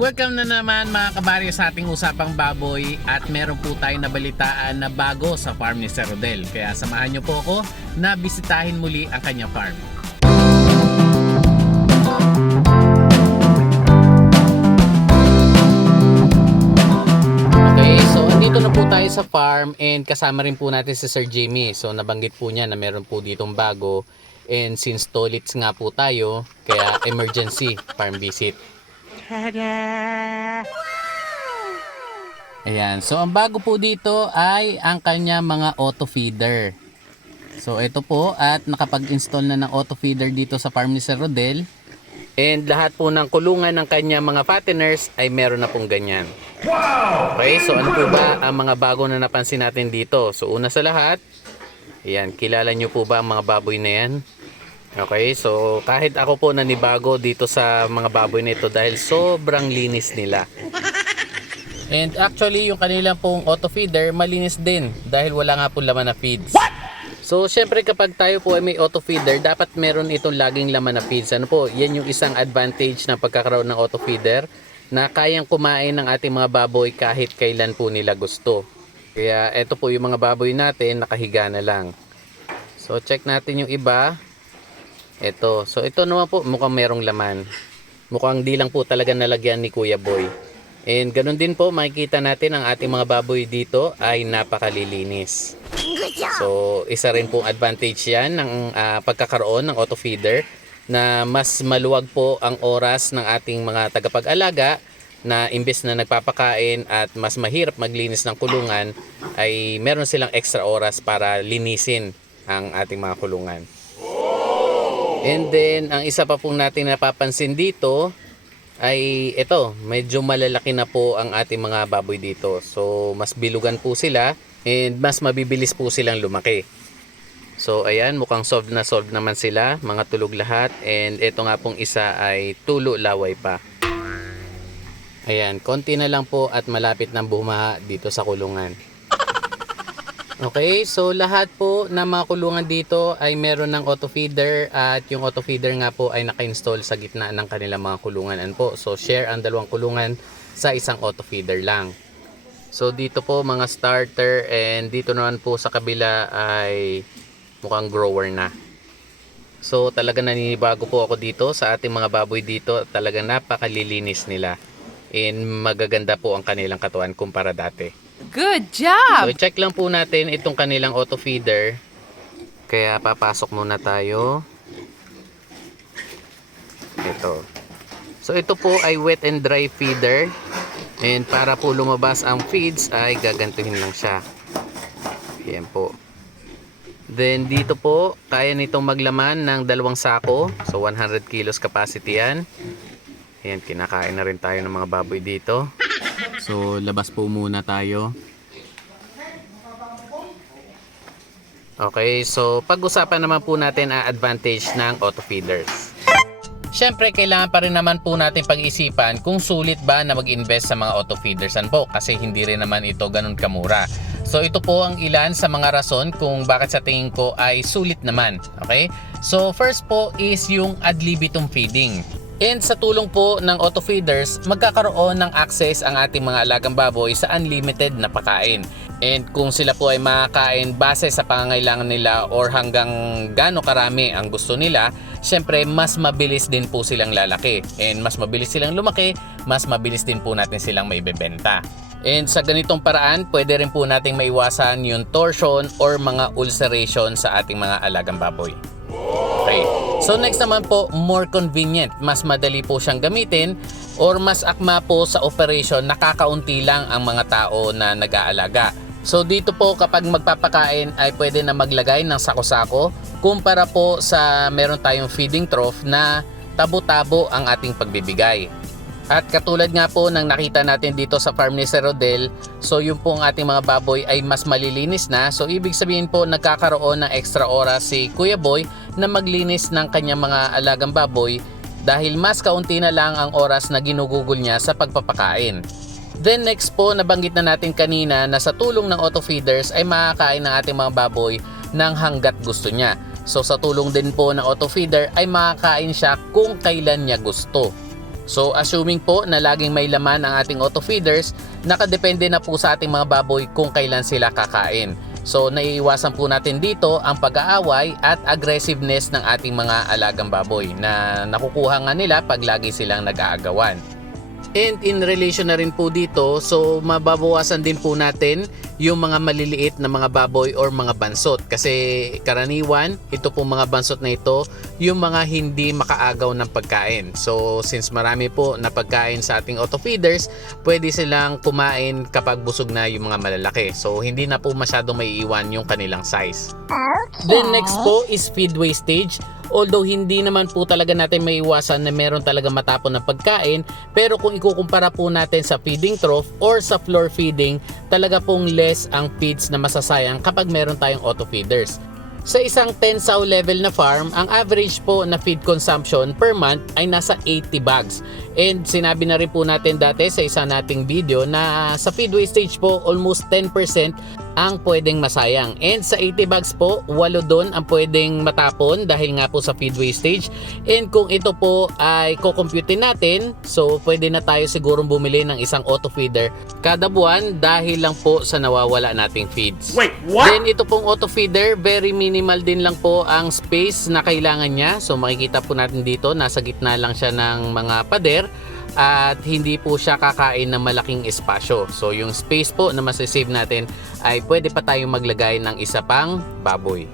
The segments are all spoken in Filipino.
Welcome na naman mga kabaryo sa ating usapang baboy at meron po tayong nabalitaan na bago sa farm ni Sir Rodel. Kaya samahan niyo po ako na bisitahin muli ang kanyang farm. Okay, so andito na po tayo sa farm and kasama rin po natin si Sir Jamie. So nabanggit po niya na meron po ditong bago and since tolits nga po tayo, kaya emergency farm visit. Ayan, so ang bago po dito ay ang kanya mga auto feeder. So ito po at nakapag-install na ng auto feeder dito sa farm ni Sir Rodel. And lahat po ng kulungan ng kanya mga fatteners ay meron na pong ganyan. Okay, so ano po ba ang mga bago na napansin natin dito? So una sa lahat, ayan, kilala nyo po ba ang mga baboy na yan? Okay, so kahit ako po nanibago dito sa mga baboy na ito dahil sobrang linis nila. And actually, yung kanilang pong auto feeder, malinis din dahil wala nga po laman na feeds. So, syempre kapag tayo po ay may auto feeder, dapat meron itong laging laman na feeds. Ano po, yan yung isang advantage ng pagkakaroon ng auto feeder na kayang kumain ng ating mga baboy kahit kailan po nila gusto. Kaya ito po yung mga baboy natin, nakahiga na lang. So, check natin yung iba. Ito. So, ito naman po, mukhang merong laman. Mukhang di lang po talaga nalagyan ni Kuya Boy. And ganun din po, makikita natin ang ating mga baboy dito ay napakalilinis. So, isa rin pong advantage yan ng ah, pagkakaroon ng auto feeder na mas maluwag po ang oras ng ating mga tagapag-alaga na imbes na nagpapakain at mas mahirap maglinis ng kulungan ay meron silang extra oras para linisin ang ating mga kulungan. And then, ang isa pa pong natin napapansin dito ay ito, medyo malalaki na po ang ating mga baboy dito. So, mas bilugan po sila and mas mabibilis po silang lumaki. So, ayan, mukhang solved na solved naman sila, mga tulog lahat. And ito nga pong isa ay tulo laway pa. Ayan, konti na lang po at malapit ng bumaha dito sa kulungan. Okay, so lahat po ng mga kulungan dito ay meron ng auto feeder at yung auto feeder nga po ay naka-install sa gitna ng kanilang mga kulungan. Po? So share ang dalawang kulungan sa isang auto feeder lang. So dito po mga starter and dito naman po sa kabila ay mukhang grower na. So talaga naninibago po ako dito sa ating mga baboy dito. Talaga napakalilinis nila. And magaganda po ang kanilang katawan kumpara dati. Good job! So, check lang po natin itong kanilang auto feeder. Kaya papasok muna tayo. Ito. So, ito po ay wet and dry feeder. And para po lumabas ang feeds ay gagantuhin lang siya. Yan po. Then dito po, kaya nitong maglaman ng dalawang sako. So 100 kilos capacity yan. Ayan, kinakain na rin tayo ng mga baboy dito. So, labas po muna tayo. Okay, so pag-usapan naman po natin ang advantage ng auto feeders. Siyempre, kailangan pa rin naman po natin pag-isipan kung sulit ba na mag-invest sa mga auto feeders an po kasi hindi rin naman ito ganun kamura. So ito po ang ilan sa mga rason kung bakit sa tingin ko ay sulit naman. Okay? So first po is yung ad libitum feeding. And sa tulong po ng auto feeders, magkakaroon ng access ang ating mga alagang baboy sa unlimited na pagkain. And kung sila po ay makakain base sa pangangailangan nila or hanggang gaano karami ang gusto nila, syempre mas mabilis din po silang lalaki. And mas mabilis silang lumaki, mas mabilis din po natin silang maibebenta. And sa ganitong paraan, pwede rin po nating maiwasan yung torsion or mga ulceration sa ating mga alagang baboy. Okay. So next naman po, more convenient. Mas madali po siyang gamitin or mas akma po sa operation, nakakaunti lang ang mga tao na nag-aalaga. So dito po kapag magpapakain ay pwede na maglagay ng sako-sako kumpara po sa meron tayong feeding trough na tabo-tabo ang ating pagbibigay. At katulad nga po ng nakita natin dito sa farm ni Sir Rodel, so yung pong ating mga baboy ay mas malilinis na. So ibig sabihin po nagkakaroon ng extra oras si Kuya Boy na maglinis ng kanyang mga alagang baboy dahil mas kaunti na lang ang oras na ginugugol niya sa pagpapakain. Then next po, nabanggit na natin kanina na sa tulong ng auto feeders ay makakain ng ating mga baboy ng hanggat gusto niya. So sa tulong din po ng auto feeder ay makakain siya kung kailan niya gusto. So assuming po na laging may laman ang ating auto feeders, nakadepende na po sa ating mga baboy kung kailan sila kakain. So naiiwasan po natin dito ang pag-aaway at aggressiveness ng ating mga alagang baboy na nakukuha nga nila pag lagi silang nag-aagawan. And in relation na rin po dito, so mababawasan din po natin yung mga maliliit na mga baboy or mga bansot. Kasi karaniwan, ito po mga bansot na ito, yung mga hindi makaagaw ng pagkain. So since marami po na pagkain sa ating auto feeders, pwede silang kumain kapag busog na yung mga malalaki. So hindi na po masyadong maiiwan yung kanilang size. Then next po is feed wastage. Although hindi naman po talaga natin maiwasan na meron talaga matapon ng pagkain, pero kung ikukumpara po natin sa feeding trough or sa floor feeding, talaga pong less ang feeds na masasayang kapag meron tayong auto feeders. Sa isang 10 sow level na farm, ang average po na feed consumption per month ay nasa 80 bags. And sinabi na rin po natin dati sa isa nating video na sa feed wastage po almost 10% ang pwedeng masayang. And sa 80 bags po, walo doon ang pwedeng matapon dahil nga po sa feed wastage. And kung ito po ay kukompute natin, so pwede na tayo sigurong bumili ng isang auto feeder kada buwan dahil lang po sa nawawala nating feeds. Wait, what? Then ito pong auto feeder, very minimal din lang po ang space na kailangan niya. So makikita po natin dito, nasa gitna lang siya ng mga pader at hindi po siya kakain ng malaking espasyo. So yung space po na masasave natin ay pwede pa tayong maglagay ng isa pang baboy.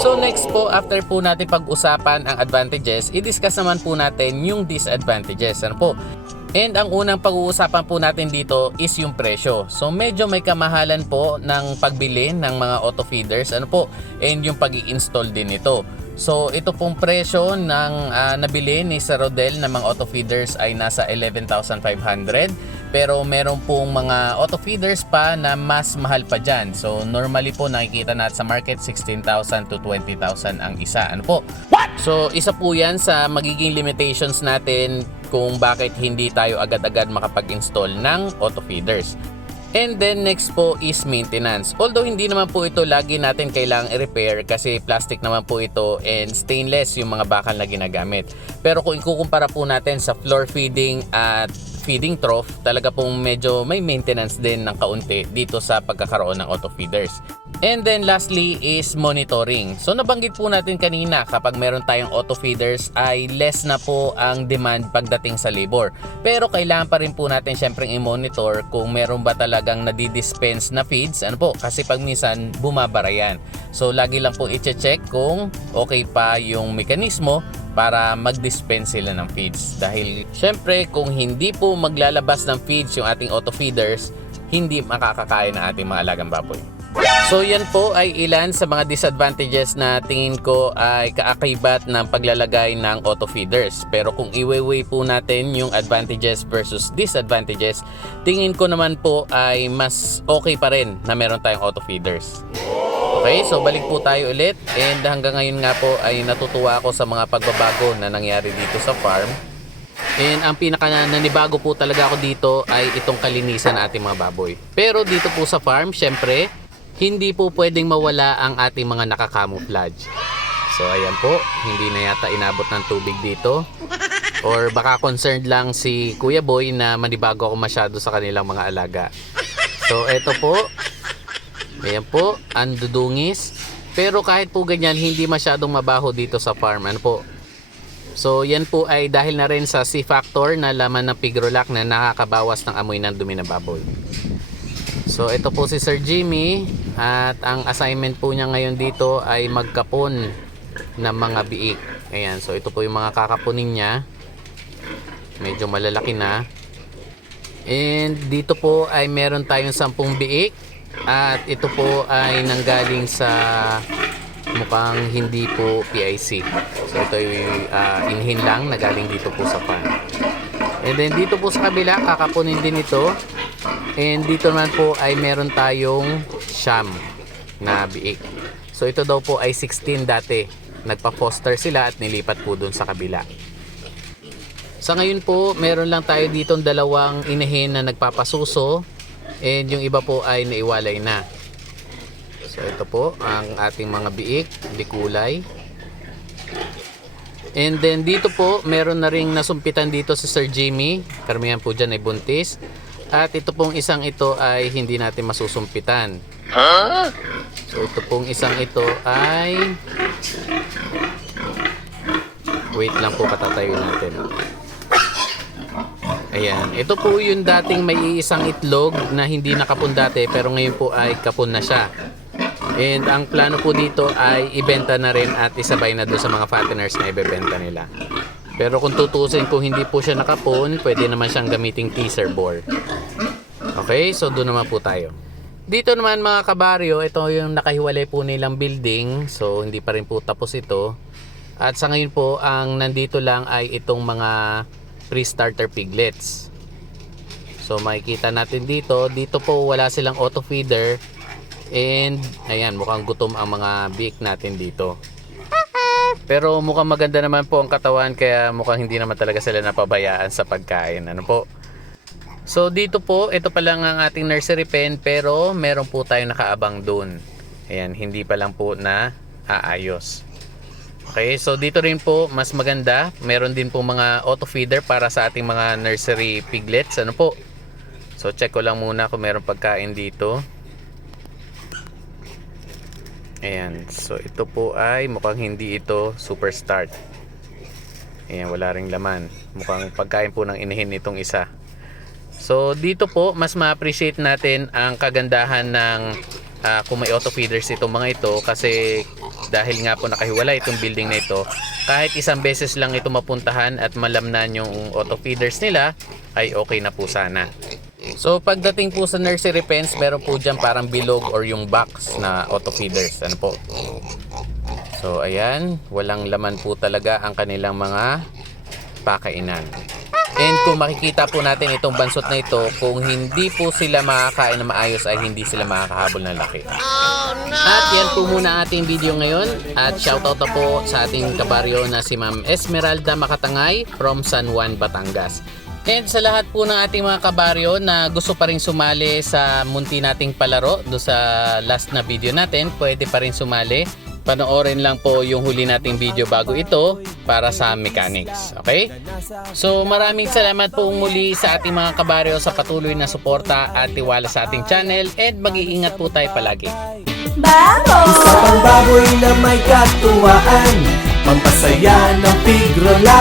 So next po, after po natin pag-usapan ang advantages, i-discuss naman po natin yung disadvantages. Ano po? And ang unang pag-uusapan po natin dito is yung presyo. So medyo may kamahalan po ng pagbili ng mga auto feeders. Ano po? And yung pag install din ito. So ito pong presyo ng ah, nabili ni Sir Rodel ng mga auto feeders ay nasa 11,500. Pero meron pong mga auto feeders pa na mas mahal pa dyan. So normally po nakikita natin sa market 16,000 to 20,000 ang isa. Ano po? So isa po yan sa magiging limitations natin kung bakit hindi tayo agad-agad makapag-install ng auto feeders. And then next po is maintenance. Although hindi naman po ito lagi natin kailangang i-repair kasi plastic naman po ito and stainless yung mga bakal na ginagamit. Pero kung ikukumpara po natin sa floor feeding at feeding trough, talaga pong medyo may maintenance din ng kaunti dito sa pagkakaroon ng auto feeders. And then lastly is monitoring. So nabanggit po natin kanina kapag meron tayong auto feeders ay less na po ang demand pagdating sa labor. Pero kailangan pa rin po natin syempre i-monitor kung meron ba talagang nadidispense na feeds. Ano po? Kasi pag minsan bumabara yan. So lagi lang po i-check kung okay pa yung mekanismo para mag-dispense sila ng feeds. Dahil syempre kung hindi po maglalabas ng feeds yung ating auto feeders, hindi makakakain ng ating mga alagang baboy. So yan po ay ilan sa mga disadvantages na tingin ko ay kaakibat ng paglalagay ng auto feeders. Pero kung iweweigh po natin yung advantages versus disadvantages, tingin ko naman po ay mas okay pa rin na meron tayong auto feeders. Okay, so balik po tayo ulit and hanggang ngayon nga po ay natutuwa ako sa mga pagbabago na nangyari dito sa farm. And ang pinaka nanibago po talaga ako dito ay itong kalinisan ng ating mga baboy. Pero dito po sa farm, syempre, hindi po pwedeng mawala ang ating mga nakakamouflage. So ayan po, hindi na yata inabot ng tubig dito. Or baka concerned lang si Kuya Boy na manibago ako masyado sa kanilang mga alaga. So eto po, Ayan po, ang dudungis. Pero kahit po ganyan, hindi masyadong mabaho dito sa farm. Ano po? So yan po ay dahil na rin sa C-factor na laman ng Pigrolac na nakakabawas ng amoy ng dumi ng baboy. So ito po si Sir Jimmy at ang assignment po niya ngayon dito ay magkapon ng mga biik. Ayan, so ito po yung mga kakapunin niya. Medyo malalaki na. And dito po ay meron tayong 10 biik at ito po ay nanggaling sa mukhang hindi po PIC. So ito ay uh, inhin lang na galing dito po sa farm. And then dito po sa kabila, kakapunin din ito. And dito naman po ay meron tayong sham na biik. So ito daw po ay 16 dati. Nagpa-foster sila at nilipat po dun sa kabila. Sa ngayon po, meron lang tayo dito dalawang inahin na nagpapasuso and yung iba po ay naiwalay na. So ito po ang ating mga biik, bikulay. And then dito po, meron na ring nasumpitan dito si Sir Jimmy. Karamihan po dyan ay buntis. At ito pong isang ito ay hindi natin masusumpitan. So ito pong isang ito ay... Wait lang po patatayo natin. Ayan. Ito po yung dating may iisang itlog na hindi nakapon dati pero ngayon po ay kapon na siya. And ang plano po dito ay ibenta na rin at isabay na doon sa mga fatteners na ibebenta nila. Pero kung tutusin kung hindi po siya nakapon, pwede naman siyang gamiting teaser bore. Okay, so doon naman po tayo. Dito naman mga kabaryo, ito yung nakahiwalay po nilang building. So hindi pa rin po tapos ito. At sa ngayon po, ang nandito lang ay itong mga pre-starter piglets. So makikita natin dito, dito po wala silang auto feeder. And ayan, mukhang gutom ang mga beak natin dito. Pero mukhang maganda naman po ang katawan kaya mukhang hindi naman talaga sila napabayaan sa pagkain. Ano po? So dito po, ito pa lang ang ating nursery pen pero meron po tayong nakaabang doon. Ayan, hindi pa lang po na aayos. Okay, so dito rin po mas maganda. Meron din po mga auto feeder para sa ating mga nursery piglets. Ano po? So check ko lang muna kung meron pagkain dito. Ayan, so ito po ay mukhang hindi ito super start. Ayan, wala ring laman. Mukhang pagkain po ng inahin itong isa. So dito po mas ma-appreciate natin ang kagandahan ng ah, kung may auto feeders itong mga ito kasi dahil nga po nakahiwalay itong building na ito kahit isang beses lang ito mapuntahan at malamnan yung auto feeders nila ay okay na po sana. So pagdating po sa nursery pens, meron po dyan parang bilog or yung box na auto feeders. Ano po? So ayan, walang laman po talaga ang kanilang mga pakainan. And kung makikita po natin itong bansot na ito, kung hindi po sila makakain na maayos ay hindi sila makakahabol ng laki. At yan po muna ating video ngayon. At shoutout na po sa ating kabaryo na si Ma'am Esmeralda Makatangay from San Juan, Batangas. And sa lahat po ng ating mga kabaryo na gusto pa rin sumali sa munti nating palaro do sa last na video natin, pwede pa rin sumali. Panoorin lang po yung huli nating video bago ito para sa mechanics. Okay? So maraming salamat po muli sa ating mga kabaryo sa patuloy na suporta at tiwala sa ating channel and mag-iingat po tayo palagi. Isa pang baboy na may katuwaan Pampasaya ng pigrola